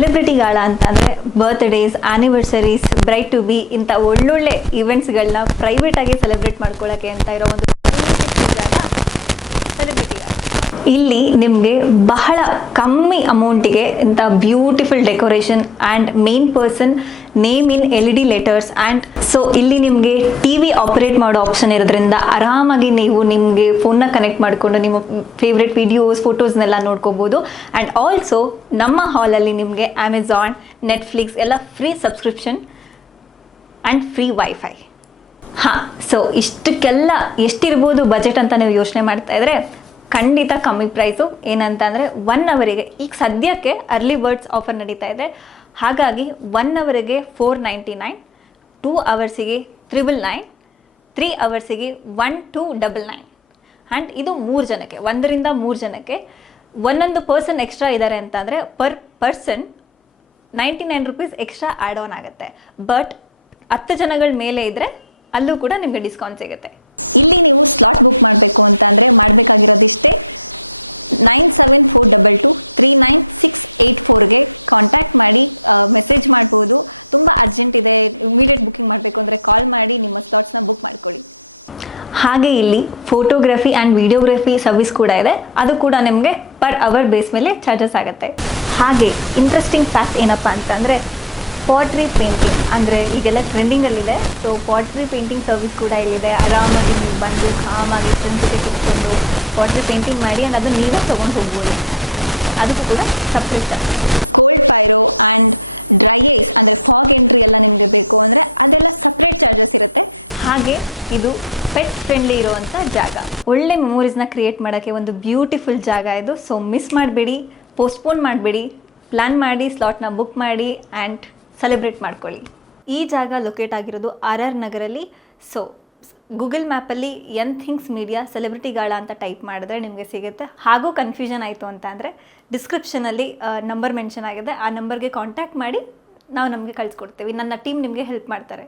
ಸೆಲೆಬ್ರಿಟಿಗಳ ಅಂತಂದರೆ birthdays anniversaries bride to be ಇಂಥ ಒಳ್ಳೊಳ್ಳೆ ಇವೆಂಟ್ಸ್ಗಳನ್ನ ಪ್ರೈವೇಟಾಗಿ ಸೆಲೆಬ್ರೇಟ್ ಮಾಡ್ಕೊಳ್ಳೋಕ್ಕೆ ಅಂತ ಇರೋ ಒಂದು ಸೆಲೆಬ್ರಿಟಿ ಇಲ್ಲಿ ನಿಮಗೆ ಬಹಳ ಕಮ್ಮಿ ಅಮೌಂಟಿಗೆ ಇಂಥ beautiful decoration and main person name in L E D letters and so ಇಲ್ಲಿ ನಿಮಗೆ ಟಿ ವಿ ಆಪರೇಟ್ ಮಾಡೋ ಆಪ್ಷನ್ ಇರೋದ್ರಿಂದ ಆರಾಮಾಗಿ ನೀವು ನಿಮಗೆ ಫೋನ್ನ ಕನೆಕ್ಟ್ ಮಾಡಿಕೊಂಡು ನಿಮ್ಮ ಫೇವ್ರೆಟ್ ವಿಡಿಯೋಸ್, ಫೋಟೋಸ್ನೆಲ್ಲ ನೋಡ್ಕೋಬೋದು. ಆ್ಯಂಡ್ ಆಲ್ಸೋ ನಮ್ಮ ಹಾಲಲ್ಲಿ ನಿಮಗೆ ಅಮೆಝಾನ್ ನೆಟ್ಫ್ಲಿಕ್ಸ್ ಎಲ್ಲ free subscription and free wifi ಹಾಂ, ಸೊ ಇಷ್ಟಕ್ಕೆಲ್ಲ ಎಷ್ಟಿರ್ಬೋದು ಬಜೆಟ್ ಅಂತ ನೀವು ಯೋಚನೆ ಮಾಡ್ತಾ ಇದ್ರೆ ಖಂಡಿತ ಕಮ್ಮಿ ಪ್ರೈಸು ಏನಂತ ಅಂದರೆ ಒನ್ ಅವರಿಗೆ, ಈಗ ಸದ್ಯಕ್ಕೆ ಅರ್ಲಿ ಬರ್ಡ್ಸ್ ಆಫರ್ ನಡೀತಾ ಇದೆ. ಹಾಗಾಗಿ ಒನ್ ಅವರಿಗೆ ಫೋರ್ ನೈಂಟಿ ನೈನ್ ಟೂ ಅವರ್ಸಿಗೆ triple nine three ಅವರ್ಸಿಗೆ one two double nine and ಇದು ಮೂರು ಜನಕ್ಕೆ, ಒಂದರಿಂದ ಮೂರು ಜನಕ್ಕೆ ಒಂದೊಂದು ಪರ್ಸನ್ ಎಕ್ಸ್ಟ್ರಾ ಇದ್ದಾರೆ ಅಂತಂದರೆ per person ninety nine rupees extra add on ಆಗುತ್ತೆ. ಬಟ್ ಹತ್ತು ಜನಗಳ ಮೇಲೆ ಇದ್ದರೆ ಅಲ್ಲೂ ಕೂಡ ನಿಮಗೆ ಡಿಸ್ಕೌಂಟ್ ಸಿಗುತ್ತೆ. ಹಾಗೆ ಇಲ್ಲಿ ಫೋಟೋಗ್ರಫಿ ಆ್ಯಂಡ್ ವಿಡಿಯೋಗ್ರಫಿ ಸರ್ವಿಸ್ ಕೂಡ ಇದೆ. ಅದು ಕೂಡ ನಿಮಗೆ ಪರ್ ಅವರ್ ಬೇಸ್ ಮೇಲೆ ಚಾರ್ಜಸ್ ಆಗುತ್ತೆ. ಹಾಗೆ ಇಂಟ್ರೆಸ್ಟಿಂಗ್ ಫ್ಯಾಕ್ಟ್ ಏನಪ್ಪ ಅಂತಂದರೆ ಪಾಟ್ರಿ ಪೇಂಟಿಂಗ್ ಅಂದರೆ ಈಗೆಲ್ಲ ಟ್ರೆಂಡಿಂಗಲ್ಲಿದೆ ಸೊ ಪಾಟ್ರಿ ಪೇಂಟಿಂಗ್ ಸರ್ವಿಸ್ ಕೂಡ ಇಲ್ಲಿದೆ. ಆರಾಮಾಗಿ ನೀವು ಬಂದು ಕಾಮಾಗಿ ಫ್ರೆಂಡ್ಸ್ ಜೊತೆ ಕೂತ್ಕೊಂಡು ಪಾಟ್ರಿ ಪೇಂಟಿಂಗ್ ಮಾಡಿ ಆ್ಯಂಡ್ ಅದನ್ನು ನೀವೇ ತೊಗೊಂಡು ಹೋಗ್ಬೋದು. ಅದಕ್ಕೂ ಕೂಡ ಸಪ್ರೇಟ್ ಹಾಗೆ ಇದು ಪೆಟ್ ಫ್ರೆಂಡ್ಲಿ ಇರುವಂಥ ಜಾಗ. ಒಳ್ಳೆ ಮೆಮೊರೀಸ್ನ ಕ್ರಿಯೇಟ್ ಮಾಡೋಕ್ಕೆ ಒಂದು ಬ್ಯೂಟಿಫುಲ್ ಜಾಗ ಇದು. ಸೊ ಮಿಸ್ ಮಾಡಬೇಡಿ ಪೋಸ್ಟ್ಪೋನ್ ಮಾಡಬೇಡಿ ಪ್ಲ್ಯಾನ್ ಮಾಡಿ ಸ್ಲಾಟ್ನ ಬುಕ್ ಮಾಡಿ ಆ್ಯಂಡ್ ಸೆಲೆಬ್ರೇಟ್ ಮಾಡ್ಕೊಳ್ಳಿ. ಈ ಜಾಗ ಲೊಕೇಟ್ ಆಗಿರೋದು ಆರ್ ಆರ್ ನಗರಲ್ಲಿ. ಸೊ ಗೂಗಲ್ ಮ್ಯಾಪಲ್ಲಿ ಎನ್ ಥಿಂಗ್ಸ್ ಮೀಡಿಯಾ ಸೆಲೆಬ್ರಿಟಿಗಳ ಅಂತ ಟೈಪ್ ಮಾಡಿದ್ರೆ ನಿಮಗೆ ಸಿಗುತ್ತೆ. ಹಾಗೂ ಕನ್ಫ್ಯೂಷನ್ ಆಯಿತು ಅಂತ ಅಂದರೆ ಡಿಸ್ಕ್ರಿಪ್ಷನಲ್ಲಿ ನಂಬರ್ ಮೆನ್ಷನ್ ಆಗಿದೆ. ಆ ನಂಬರ್ಗೆ ಕಾಂಟ್ಯಾಕ್ಟ್ ಮಾಡಿ ನಾವು ನಮಗೆ ಕಳಿಸ್ಕೊಡ್ತೀವಿ. ನನ್ನ ಟೀಮ್ ನಿಮಗೆ ಹೆಲ್ಪ್ ಮಾಡ್ತಾರೆ.